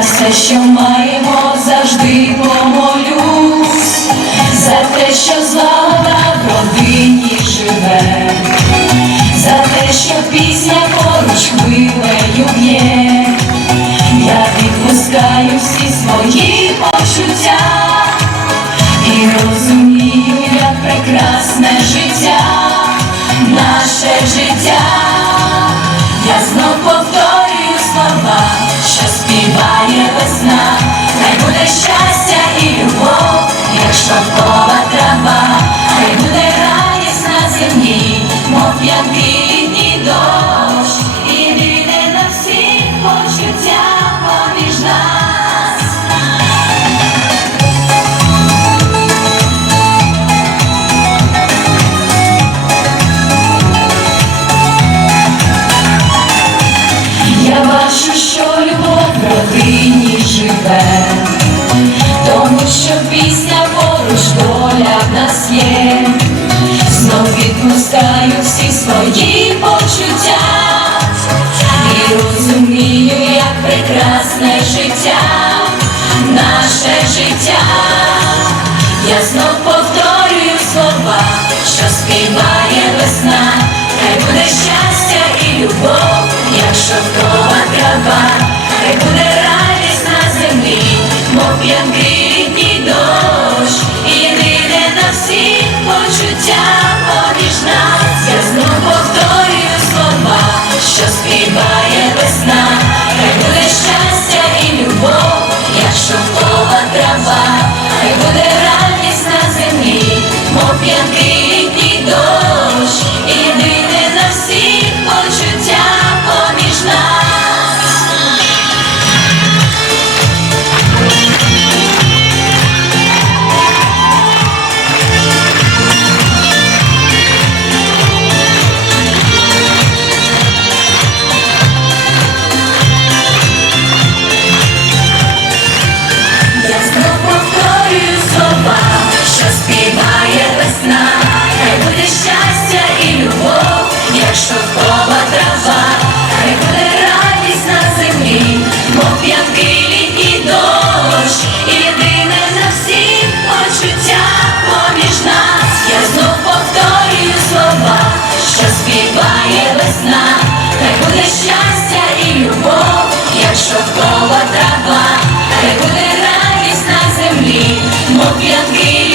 все, що маємо, завжди помолюсь, за те, що злагода в родині живе, за те, що пісня поруч хвилею б'є, я відпускаю всі свої почуття і розумію, як прекрасне життя, наше життя. Співає весна, хай буде щастя і любов, життя, наше життя. Я знов повторюю слова, що співає весна, хай буде щастя і любов, як шовкова трава, весна, хай буде щастя і любов, якщо вкола трава, хай буде радість на землі, мов п'янкий